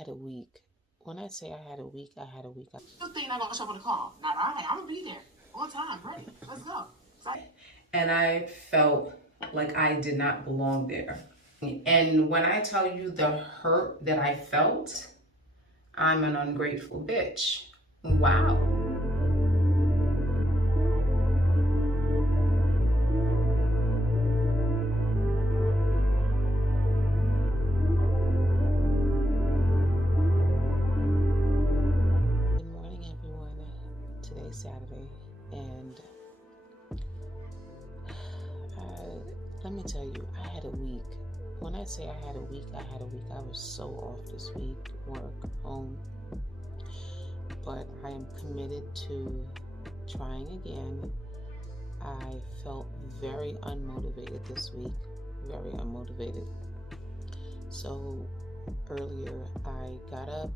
had a week. When I say I had a week, I had a week. Good thing I gonna show up on the call. Not I. I'm gonna be there on time, ready. Let's go. And I felt like I did not belong there. And when I tell you the hurt that I felt, I'm an ungrateful bitch. Wow. Good morning, everyone. Today's Saturday, and let me tell you, I had a week. When I say I had a week, I had a week. I was so off this week, work, home. But I am committed to trying again. I felt very unmotivated this week, very unmotivated. So earlier I got up,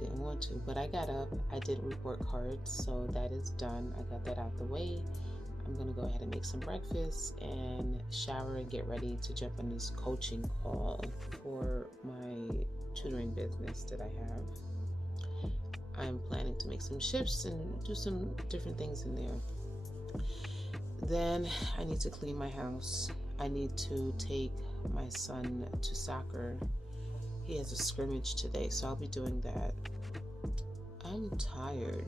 didn't want to, but I got up. I did report cards, so that is done. I got that out the way. I'm gonna go ahead and make some breakfast and shower and get ready to jump on this coaching call for my tutoring business that I have. I'm planning to make some shifts and do some different things in there. Then I need to clean my house. I need to take my son to soccer. He has a scrimmage today, so I'll be doing that. I'm tired.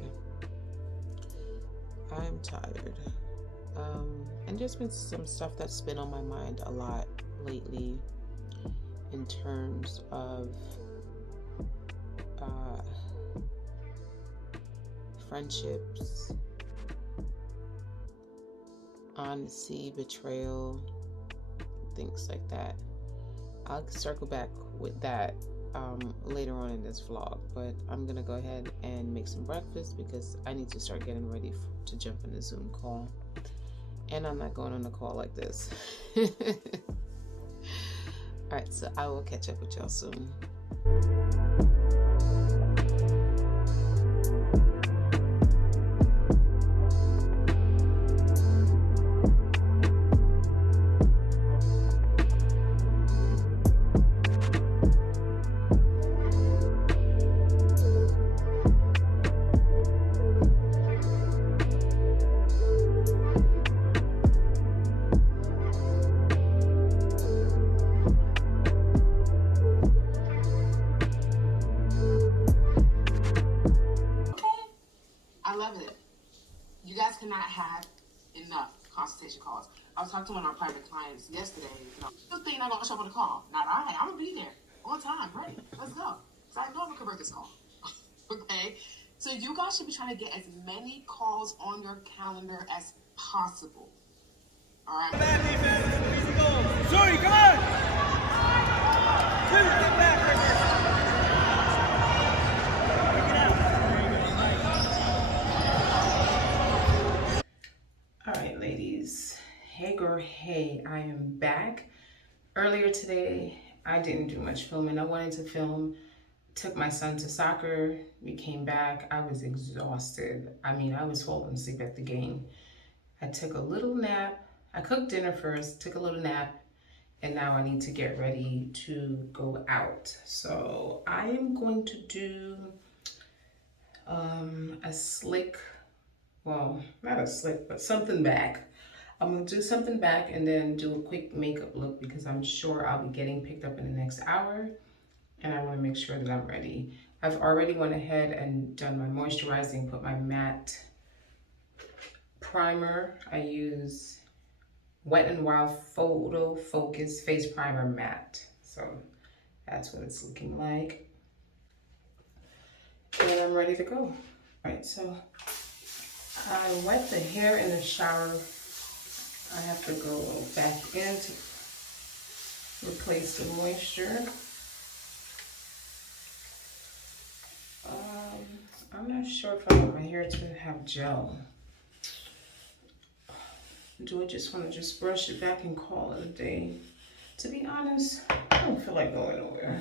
And there's been some stuff that's been on my mind a lot lately in terms of friendships, honesty, betrayal, things like that. I'll circle back with that later on in this vlog, but I'm gonna go ahead and make some breakfast because I need to start getting ready to jump in the Zoom call. And I'm not going on a call like this. All right, so I will catch up with y'all soon. Cannot have enough consultation calls. I was talking to one of our private clients yesterday. Good thing I gonna show up on the call. Not I. I'm gonna be there on time, ready. Let's go. So I know I'm gonna convert this call. Okay. So you guys should be trying to get as many calls on your calendar as possible. All right. Come on, defense. Easy goal. Sorry, come on. Get back right there. Hey girl, hey, I am back. Earlier today, I didn't do much filming. I wanted to film, took my son to soccer. We came back, I was exhausted. I mean, I was falling asleep at the game. I took a little nap. I cooked dinner first, took a little nap, and now I need to get ready to go out. So I am going to do a slick, well, not a slick, but something back. I'm gonna do something back and then do a quick makeup look because I'm sure I'll be getting picked up in the next hour and I wanna make sure that I'm ready. I've already went ahead and done my moisturizing, put my matte primer. I use Wet n Wild Photofocus Face Primer Matte. So that's what it's looking like. And I'm ready to go. All right, so I wet the hair in the shower. I have to go back in to replace the moisture. I'm not sure if I want my hair to have gel. Do I just want to just brush it back and call it a day? To be honest, I don't feel like going nowhere.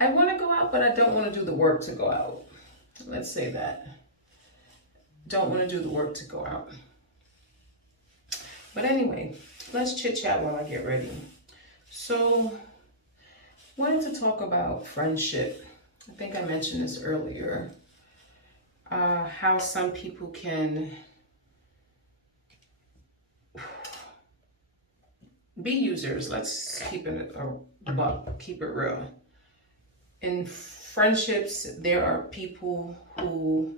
I want to go out, but I don't want to do the work to go out. Let's say that. Don't want to do the work to go out. But anyway, let's chit chat while I get ready. So wanted to talk about friendship. I think I mentioned this earlier. How some people can be users. Let's keep it a buck, keep it real. In friendships, there are people who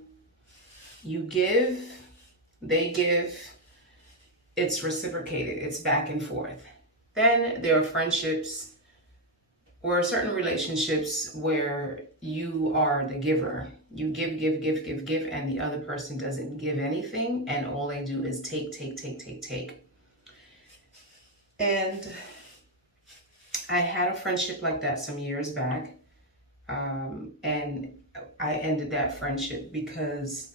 you give, they give, it's reciprocated, it's back and forth. Then there are friendships or certain relationships where you are the giver. You give, and the other person doesn't give anything, and all they do is take. And I had a friendship like that some years back, and I ended that friendship because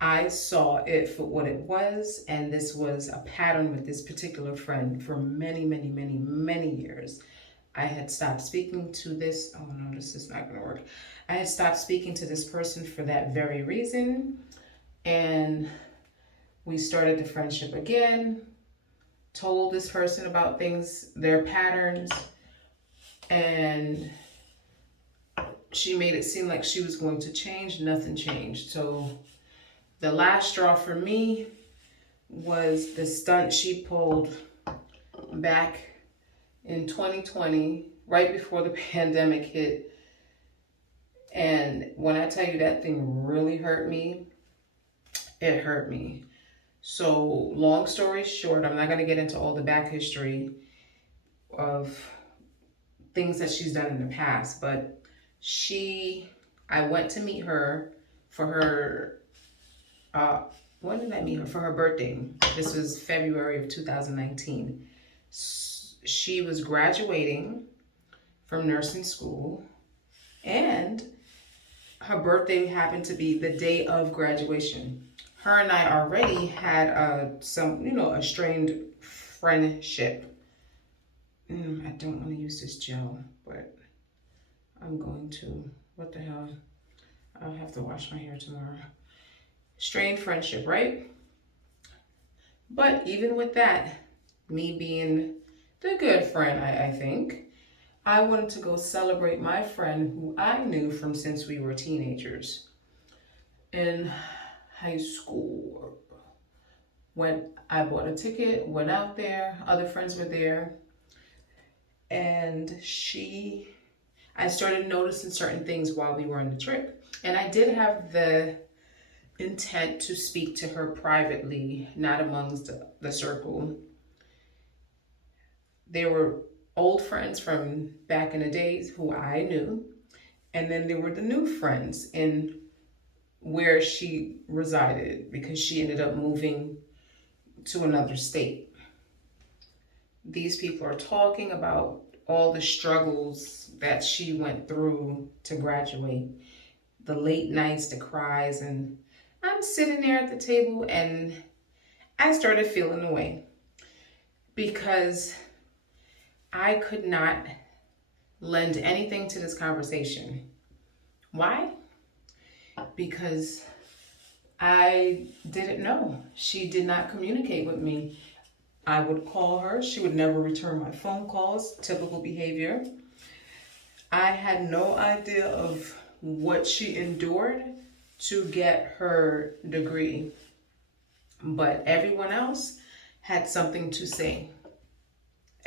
I saw it for what it was, and this was a pattern with this particular friend for many years. I had stopped speaking to this, oh no, this is not gonna work. I had stopped speaking to this person for that very reason, and we started the friendship again, told this person about things, their patterns, and she made it seem like she was going to change. Nothing changed. So the last straw for me was the stunt she pulled back in 2020, right before the pandemic hit. And when I tell you that thing really hurt me, it hurt me. So long story short, I'm not going to get into all the back history of things that she's done in the past, but I went to meet her for her, when did I meet her? For her birthday. This was February of 2019. She was graduating from nursing school, and her birthday happened to be the day of graduation. Her and I already had a strained friendship. I don't want to use this gel, but I'm going to. What the hell? I'll have to wash my hair tomorrow. Strained friendship, right? But even with that, me being the good friend, I think, I wanted to go celebrate my friend who I knew from since we were teenagers. In high school, when I bought a ticket, went out there, other friends were there, and I started noticing certain things while we were on the trip. And I did have the intent to speak to her privately, not amongst the circle. There were old friends from back in the days who I knew, and then there were the new friends in where she resided because she ended up moving to another state. These people are talking about all the struggles that she went through to graduate, the late nights, the cries, and I'm sitting there at the table and I started feeling away because I could not lend anything to this conversation. Why? Because I didn't know. She did not communicate with me. I would call her. She would never return my phone calls. Typical behavior. I had no idea of what she endured to get her degree. But everyone else had something to say.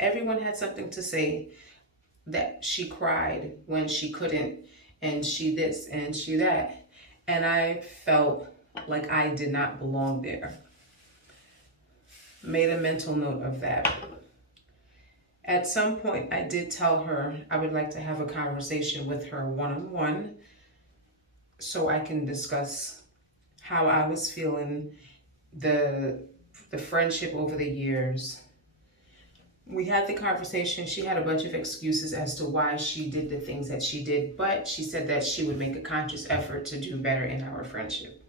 Everyone had something to say, that she cried when she couldn't, and she this and she that. And I felt like I did not belong there. Made a mental note of that. At some point, I did tell her I would like to have a conversation with her one-on-one so I can discuss how I was feeling, the friendship over the years. We had the conversation. She had a bunch of excuses as to why she did the things that she did, but she said that she would make a conscious effort to do better in our friendship.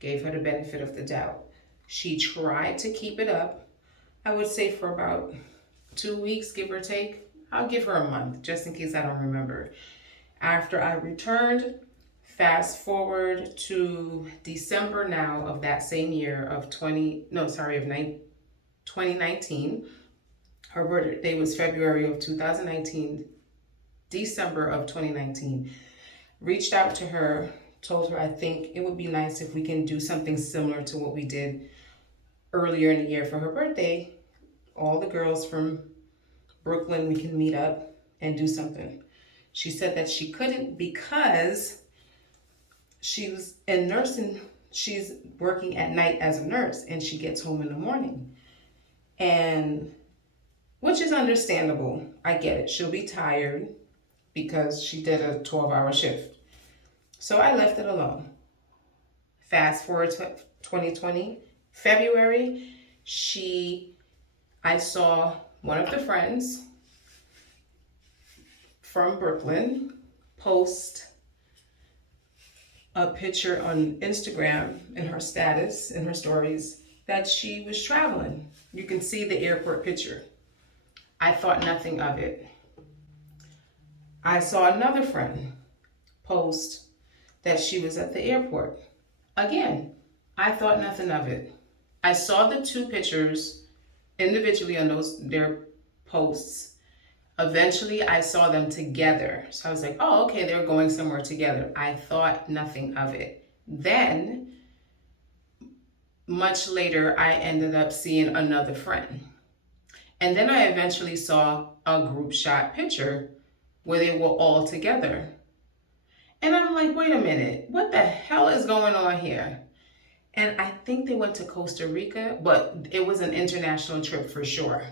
Gave her the benefit of the doubt. She tried to keep it up, I would say for about 2 weeks, give or take. I'll give her a month, just in case I don't remember. After I returned, fast forward to December now of that same year of 2019. Her birthday was February of 2019. December of 2019. Reached out to her, told her I think it would be nice if we can do something similar to what we did earlier in the year for her birthday. All the girls from Brooklyn, we can meet up and do something. She said that she couldn't because she was in nursing. She's working at night as a nurse and she gets home in the morning. And which is understandable. I get it. She'll be tired because she did a 12-hour shift. So I left it alone. Fast forward to 2020, February, I saw one of the friends from Brooklyn post a picture on Instagram in her status, in her stories, that she was traveling. You can see the airport picture. I thought nothing of it. I saw another friend post that she was at the airport. Again, I thought nothing of it. I saw the two pictures individually on their posts. Eventually, I saw them together. So I was like, oh, okay, they're going somewhere together. I thought nothing of it. Then, much later, I ended up seeing another friend. And then I eventually saw a group shot picture where they were all together. And I'm like, wait a minute, what the hell is going on here? And I think they went to Costa Rica, but it was an international trip for sure.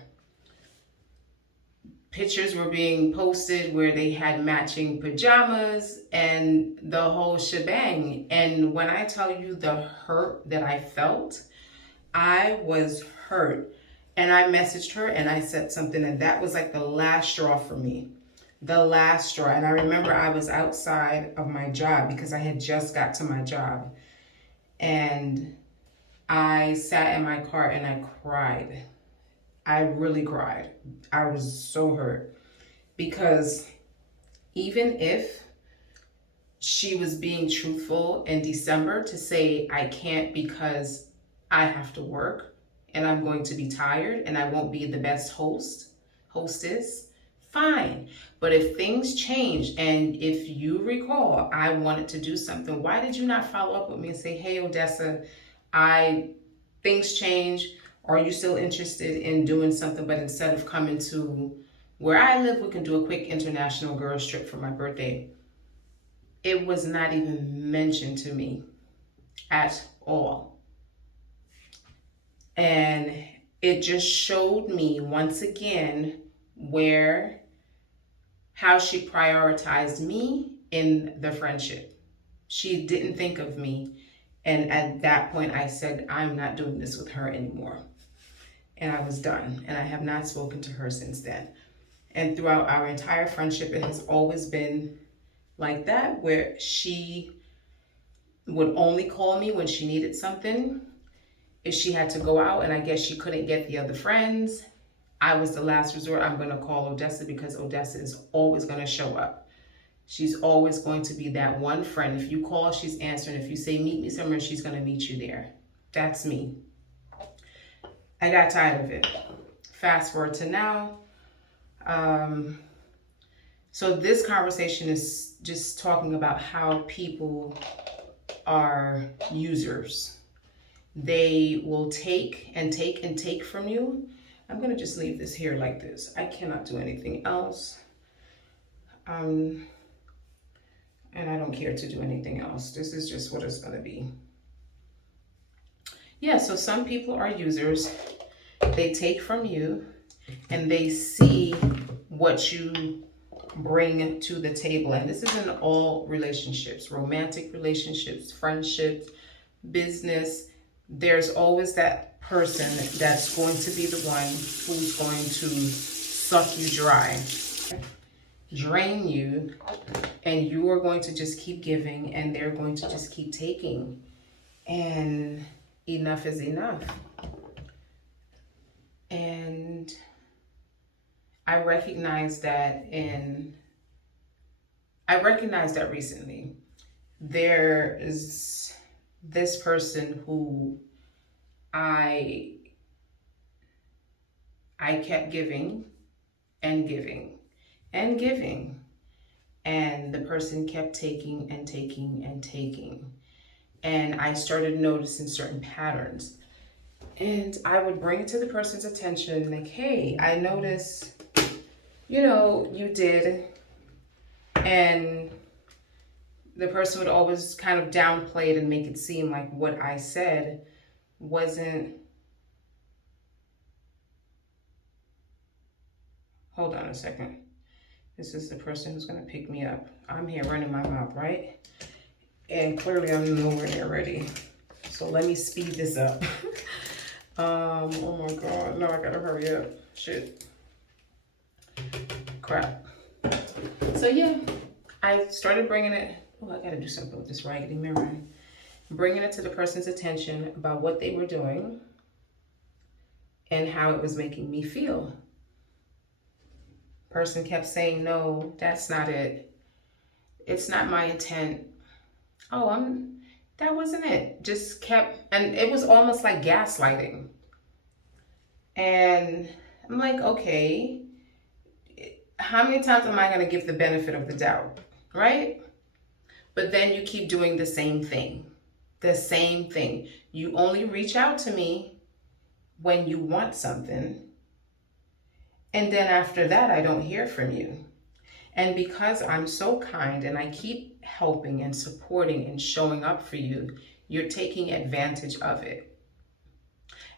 Pictures were being posted where they had matching pajamas and the whole shebang. And when I tell you the hurt that I felt, I was hurt. And I messaged her and I said something, and that was like the last straw for me. The last straw. And I remember I was outside of my job because I had just got to my job. And I sat in my car and I cried. I really cried. I was so hurt because even if she was being truthful in December to say, I can't because I have to work and I'm going to be tired and I won't be the best hostess, fine. But if things change and if you recall, I wanted to do something, why did you not follow up with me and say, hey, Odessa, things change. Are you still interested in doing something? But instead of coming to where I live, we can do a quick international girls trip for my birthday. It was not even mentioned to me at all. And it just showed me once again how she prioritized me in the friendship. She didn't think of me. And at that point I said, I'm not doing this with her anymore. And I was done. And I have not spoken to her since then. And throughout our entire friendship, it has always been like that, where she would only call me when she needed something. If she had to go out and I guess she couldn't get the other friends, I was the last resort. I'm going to call Odessa because Odessa is always going to show up. She's always going to be that one friend. If you call, she's answering. If you say, meet me somewhere, she's going to meet you there. That's me. I got tired of it. Fast forward to now. So this conversation is just talking about how people are users. They will take and take and take from you. I'm going to just leave this here like this. I cannot do anything else. And I don't care to do anything else. This is just what it's going to be. Yeah, so some people are users. They take from you and they see what you bring to the table. And this is in all relationships, romantic relationships, friendships, business. There's always that person that's going to be the one who's going to suck you dry, drain you, and you are going to just keep giving and they're going to just keep taking. And enough is enough. And I recognized that recently. There is this person who I kept giving and giving and giving. And the person kept taking and taking and taking. And I started noticing certain patterns. And I would bring it to the person's attention, like, hey, I noticed, you did. And the person would always kind of downplay it and make it seem like what I said wasn't. Hold on a second. This is the person who's going to pick me up. I'm here running my mouth, right? And clearly I'm nowhere near ready. So let me speed this up. Oh my God. No, I gotta hurry up. Shit. Crap. So yeah, I started bringing it. Oh, I gotta do something with this raggedy mirror. Bringing it to the person's attention about what they were doing and how it was making me feel. Person kept saying, no, that's not it. It's not my intent. Oh, that wasn't it. Just kept, and it was almost like gaslighting. And I'm like, okay, how many times am I going to give the benefit of the doubt, right? But then you keep doing the same thing. The same thing. You only reach out to me when you want something. And then after that, I don't hear from you. And because I'm so kind and I keep helping and supporting and showing up for you, you're taking advantage of it.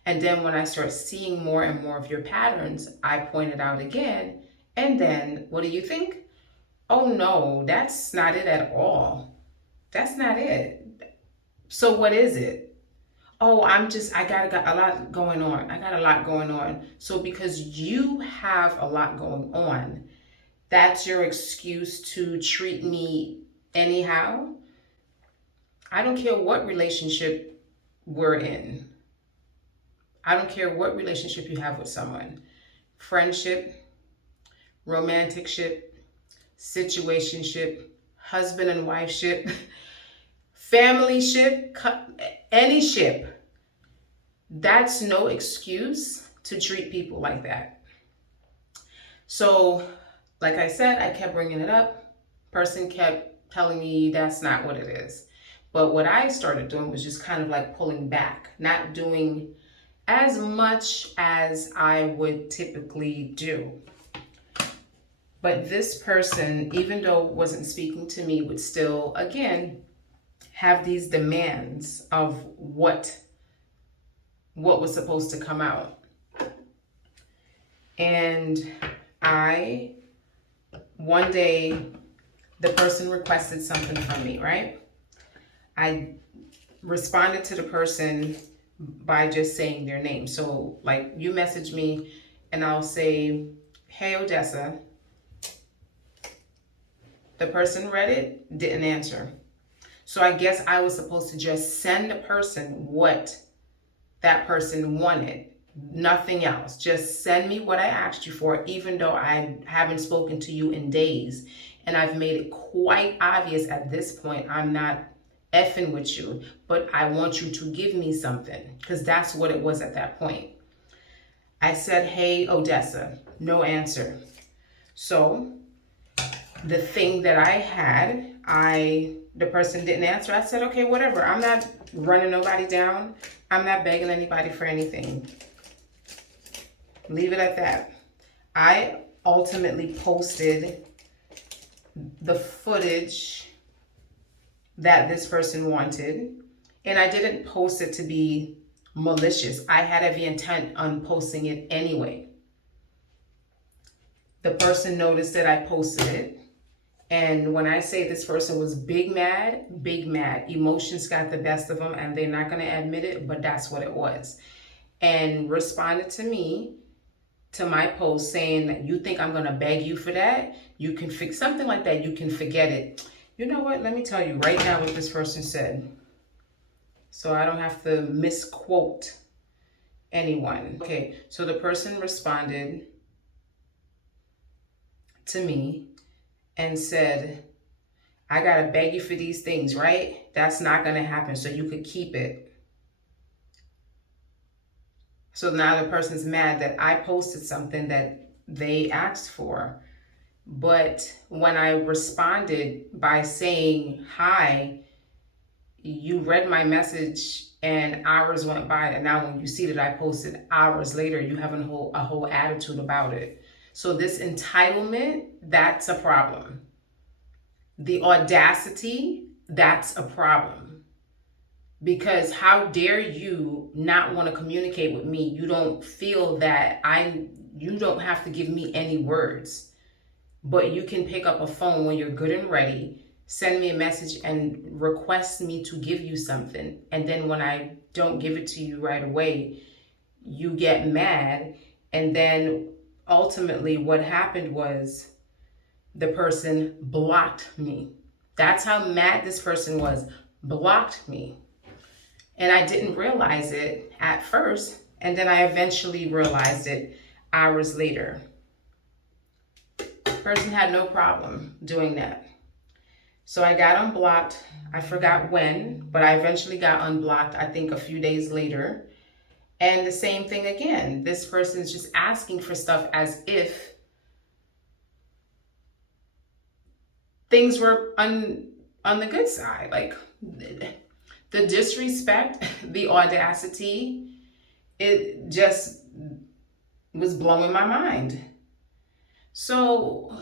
And then when I start seeing more and more of your patterns, I point it out again. And then what do you think? Oh no, that's not it at all. That's not it. So what is it? Oh, I got a lot going on. I got a lot going on. So because you have a lot going on, that's your excuse to treat me anyhow? I don't care what relationship we're in. I don't care what relationship you have with someone. Friendship, romantic ship, situationship, husband and wife ship, family ship, any ship. That's no excuse to treat people like that. So, like I said, I kept bringing it up. Person kept telling me that's not what it is. But what I started doing was just kind of like pulling back, not doing as much as I would typically do. But this person, even though it wasn't speaking to me, would still, again, have these demands of what was supposed to come out. And one day, the person requested something from me, right? I responded to the person by just saying their name. So like you message me and I'll say, hey, Odessa. The person read it, didn't answer. So I guess I was supposed to just send the person what that person wanted. Nothing else. Just send me what I asked you for, even though I haven't spoken to you in days. And I've made it quite obvious at this point, I'm not effing with you, but I want you to give me something, because that's what it was at that point. I said, hey, Odessa, no answer. So the thing that I had, the person didn't answer. I said, okay, whatever. I'm not running nobody down. I'm not begging anybody for anything. Leave it at that. I ultimately posted the footage that this person wanted, and I didn't post it to be malicious. I had every intent on posting it anyway. The person noticed that I posted it, and when I say this person was big mad, emotions got the best of them, and they're not going to admit it, but that's what it was, and responded to me, to my post, saying, you think I'm going to beg you for that? You can fix something like that. You can forget it. You know what? Let me tell you right now what this person said, so I don't have to misquote anyone. Okay, so the person responded to me and said, I gotta beg you for these things, right? That's not gonna happen, so you could keep it. So now the person's mad that I posted something that they asked for. But when I responded by saying, hi, you read my message and hours went by, and now when you see that I posted hours later, you have a whole attitude about it. So this entitlement, that's a problem. The audacity, that's a problem. Because how dare you not want to communicate with me? You don't feel that you don't have to give me any words, but you can pick up a phone when you're good and ready, send me a message and request me to give you something. And then when I don't give it to you right away, you get mad. And then ultimately what happened was the person blocked me. That's how mad this person was, blocked me. And I didn't realize it at first. And then I eventually realized it hours later. Person had no problem doing that. So I got unblocked. I forgot when, but I eventually got unblocked, I think a few days later. And the same thing again. This person is just asking for stuff as if things were on the good side. Like the disrespect, the audacity, it just was blowing my mind. So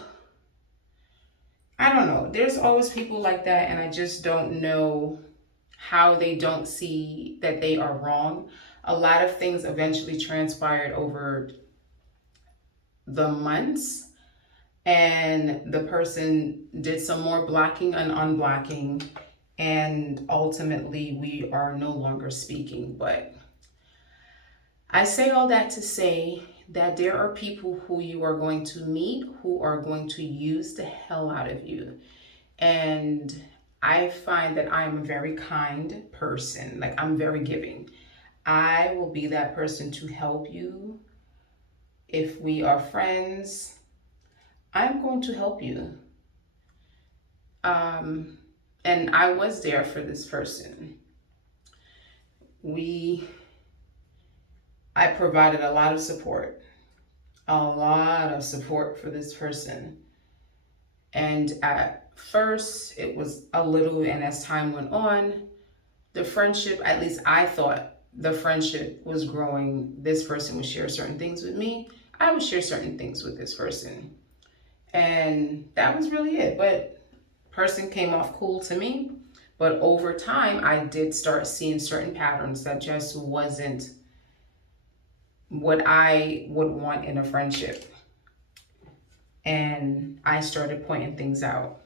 I don't know. There's always people like that, and I just don't know how they don't see that they are wrong. A lot of things eventually transpired over the months, and the person did some more blocking and unblocking, and ultimately we are no longer speaking. But I say all that to say that there are people who you are going to meet who are going to use the hell out of you. And I find that I am a very kind person. Like, I'm very giving. I will be that person to help you. If we are friends, I'm going to help you. And I was there for this person. I provided a lot of support for this person. And at first it was a little, and as time went on, the friendship, at least I thought the friendship was growing. This person would share certain things with me. I would share certain things with this person. And that was really it. But person came off cool to me. But over time, I did start seeing certain patterns that just wasn't what I would want in a friendship. And I started pointing things out.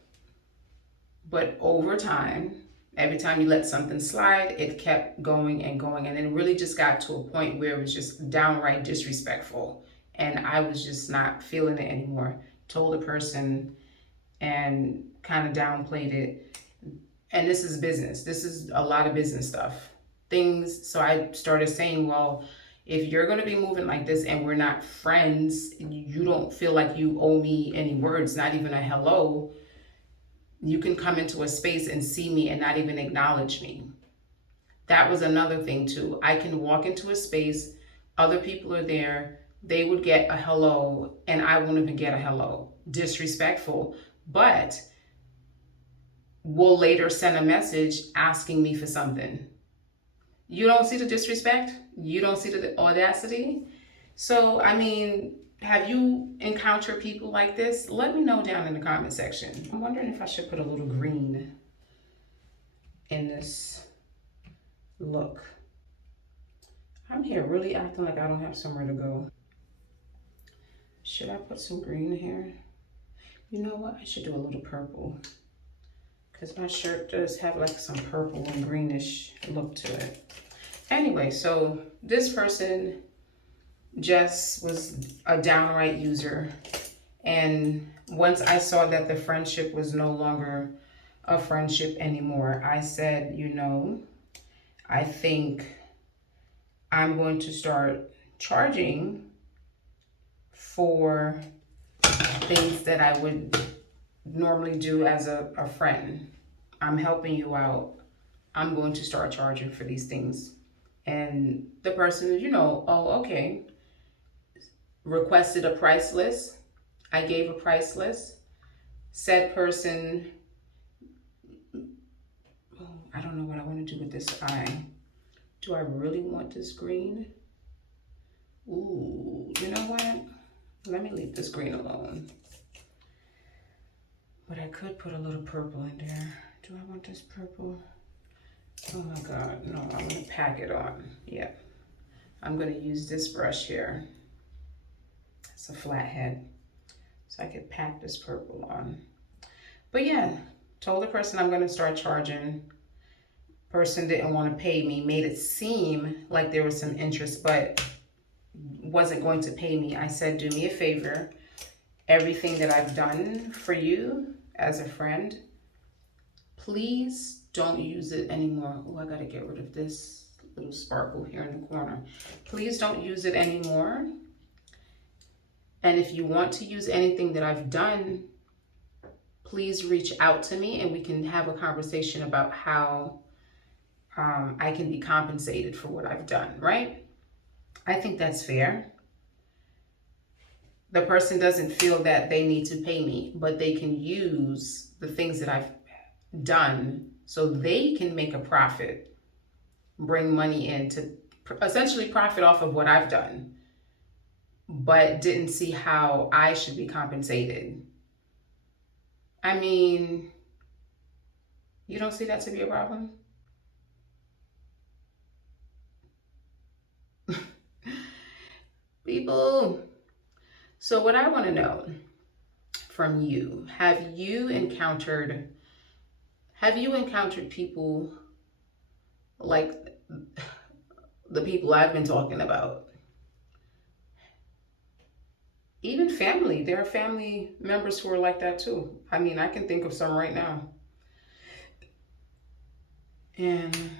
But over time, every time you let something slide, it kept going and going. And it really just got to a point where it was just downright disrespectful. And I was just not feeling it anymore. Told the person and kind of downplayed it. And this is business. This is a lot of business stuff. So I started saying, well, if you're going to be moving like this and we're not friends, you don't feel like you owe me any words, not even a hello. You can come into a space and see me and not even acknowledge me. That was another thing too. I can walk into a space, other people are there, they would get a hello and I won't even get a hello. Disrespectful, but will later send a message asking me for something. You don't see the disrespect? You don't see the audacity? So, I mean, have you encountered people like this? Let me know down in the comment section. I'm wondering if I should put a little green in this look. I'm here really acting like I don't have somewhere to go. Should I put some green here? You know what? I should do a little purple, because my shirt does have like some purple and greenish look to it. Anyway, so this person just was a downright user. And once I saw that the friendship was no longer a friendship anymore, I said, you know, I think I'm going to start charging for things that I would normally do as a friend. I'm helping you out. I'm going to start charging for these things. And the person, you know, oh, okay, requested a price list. I gave a price list. Said person, oh, I don't know what I want to do with this eye. Do I really want this green? Ooh, you know what? Let me leave this green alone. But I could put a little purple in there. Do I want this purple? Oh my God, no, I'm gonna pack it on. Yeah, I'm gonna use this brush here. It's a flat head. So I could pack this purple on. But yeah, told the person I'm gonna start charging. Person didn't want to pay me, made it seem like there was some interest, but wasn't going to pay me. I said, do me a favor. Everything that I've done for you as a friend, please don't use it anymore. Oh, I gotta get rid of this little sparkle here in the corner. Please don't use it anymore. And if you want to use anything that I've done, please reach out to me and we can have a conversation about how I can be compensated for what I've done, right? I think that's fair. The person doesn't feel that they need to pay me, but they can use the things that I've done so they can make a profit, bring money in to essentially profit off of what I've done, but didn't see how I should be compensated. I mean, you don't see that to be a problem? People, so what I want to know from you, have you encountered people like the people I've been talking about? Even family, there are family members who are like that too. I mean, I can think of some right now. And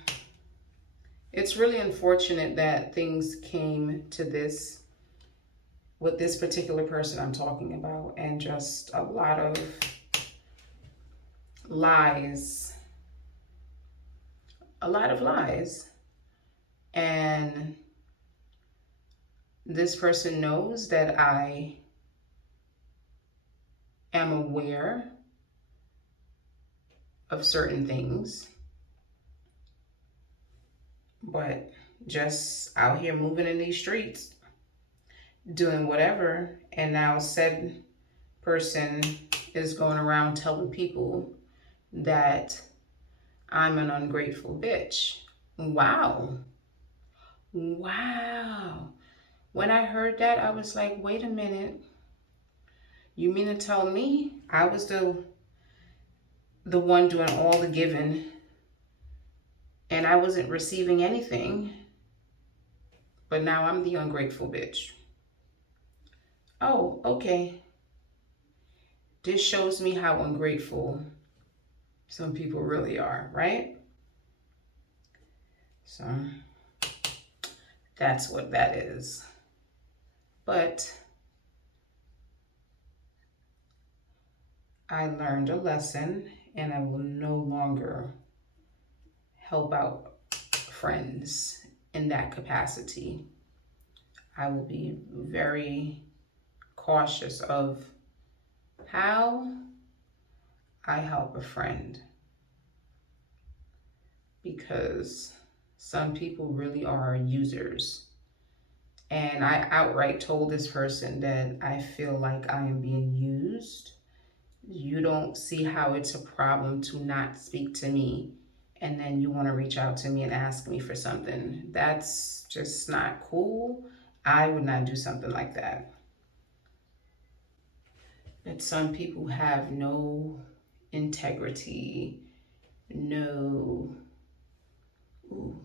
it's really unfortunate that things came to this with this particular person I'm talking about, and just a lot of lies. And this person knows that I am aware of certain things, but just out here moving in these streets, doing whatever, and now said person is going around telling people that I'm an ungrateful bitch. Wow. When I heard that, I was like, wait a minute. You mean to tell me I was the one doing all the giving and I wasn't receiving anything, but now I'm the ungrateful bitch? Oh, okay. This shows me how ungrateful some people really are, right? So that's what that is. But I learned a lesson, and I will no longer help out friends in that capacity. I will be very cautious of how I help a friend, because some people really are users. And I outright told this person that I feel like I am being used. You don't see how it's a problem to not speak to me, and then you want to reach out to me and ask me for something. That's just not cool. I would not do something like that. But some people have no integrity, no... Ooh,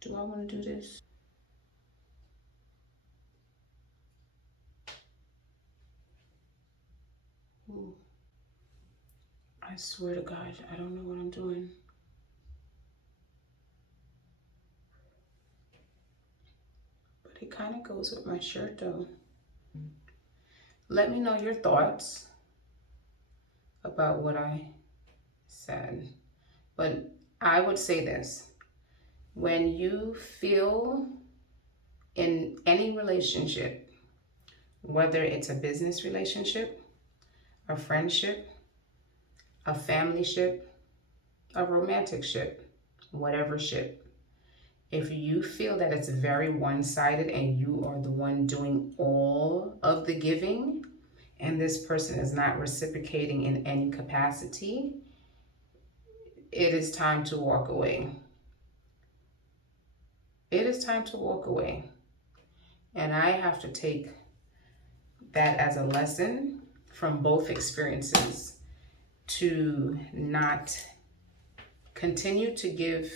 do I want to do this? Ooh. I swear to God, I don't know what I'm doing. But it kind of goes with my shirt though. Let me know your thoughts about what I said. But I would say this: when you feel in any relationship whether it's a business relationship, a friendship, a family ship, a romantic ship, whatever ship. If you feel that it's very one-sided and you are the one doing all of the giving and this person is not reciprocating in any capacity, it is time to walk away. It is time to walk away. And I have to take that as a lesson from both experiences to not continue to give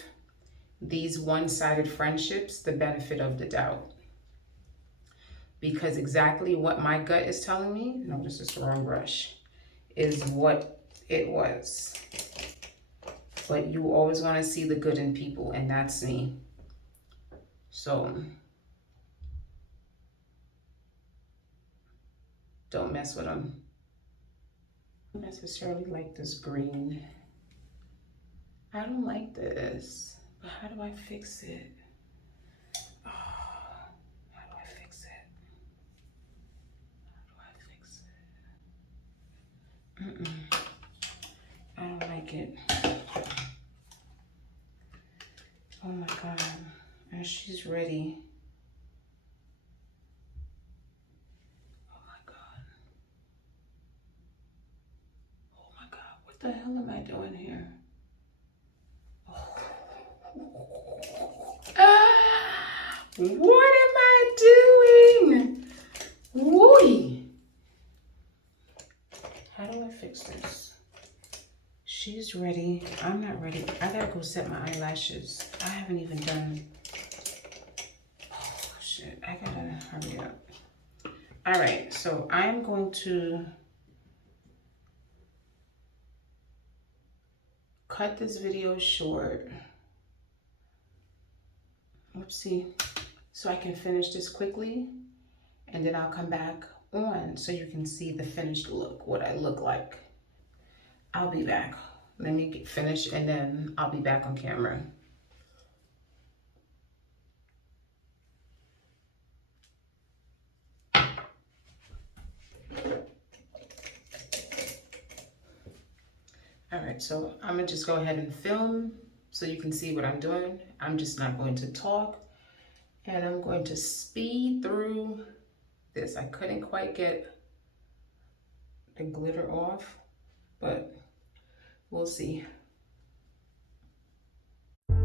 these one-sided friendships the benefit of the doubt. Because exactly what my gut is telling me, no, this is the wrong brush, is what it was. But you always want to see the good in people, and that's me. So don't mess with them. I don't necessarily like this green. I don't like this, but how do I fix it? Oh, how do I fix it? How do I fix it? I don't like it. Oh my God, and she's ready. Oh my God. Oh my God, what the hell am I doing here? What am I doing? Woo! How do I fix this? She's ready. I'm not ready. I gotta go set my eyelashes. I haven't even done. Oh shit! I gotta hurry up. All right, so I'm going to cut this video short. Oopsie. So I can finish this quickly, and then I'll come back on so you can see the finished look, what I look like. I'll be back. Let me get finished, and then I'll be back on camera. All right, so I'm gonna just go ahead and film so you can see what I'm doing. I'm just not going to talk, and I'm going to speed through this. I couldn't quite get the glitter off, but we'll see. Let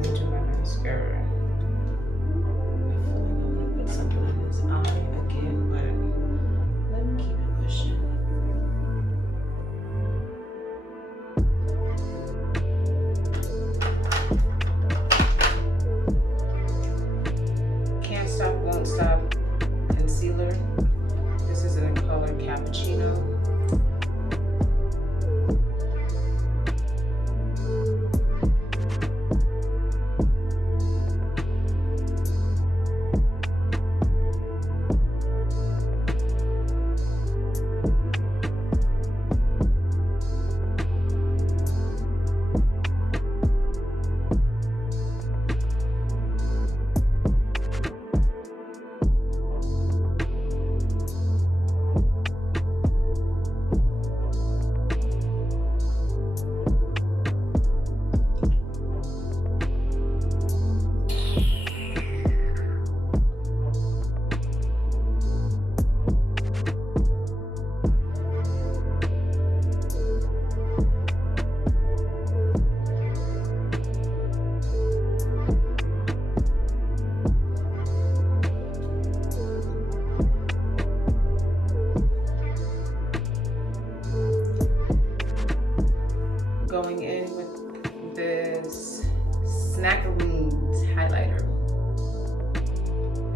me do my mascara. I feel like I'm gonna put something on this eye again, but let me keep it pushing. Can't Stop, Won't Stop concealer. This is in the color Cappuccino. Going in with this Snackaroons highlighter,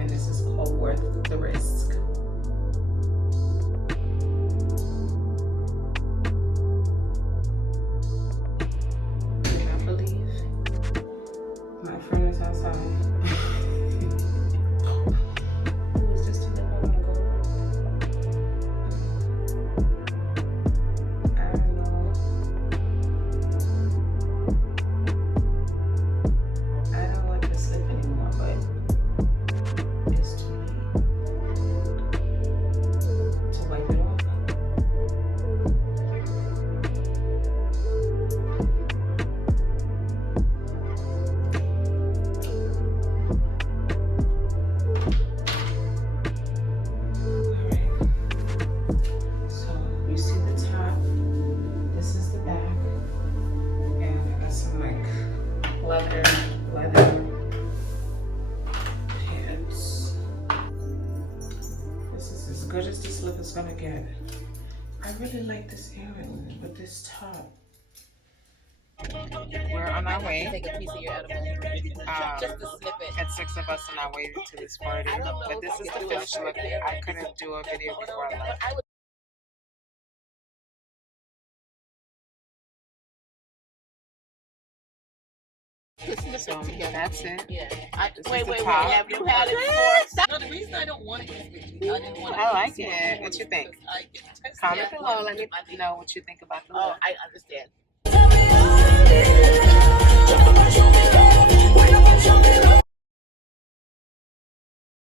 and this is called Worth the Risk. I cannot believe my friend is outside. Who is this to live? I wanna go. I don't know. leather pants. This is as good as this lip is gonna get. I really like this earring with this top. We're on our way. Take a piece of your edible. Just a snippet. Had 6 of us on our way to this party. But this is the finished look. I couldn't do a video before I left. So that's it. Yeah. Wait. Have you had it before? No, the reason I don't want it is because I didn't want to. I like it. What you think? Comment below. Let me know what you think about the look. Oh, I understand.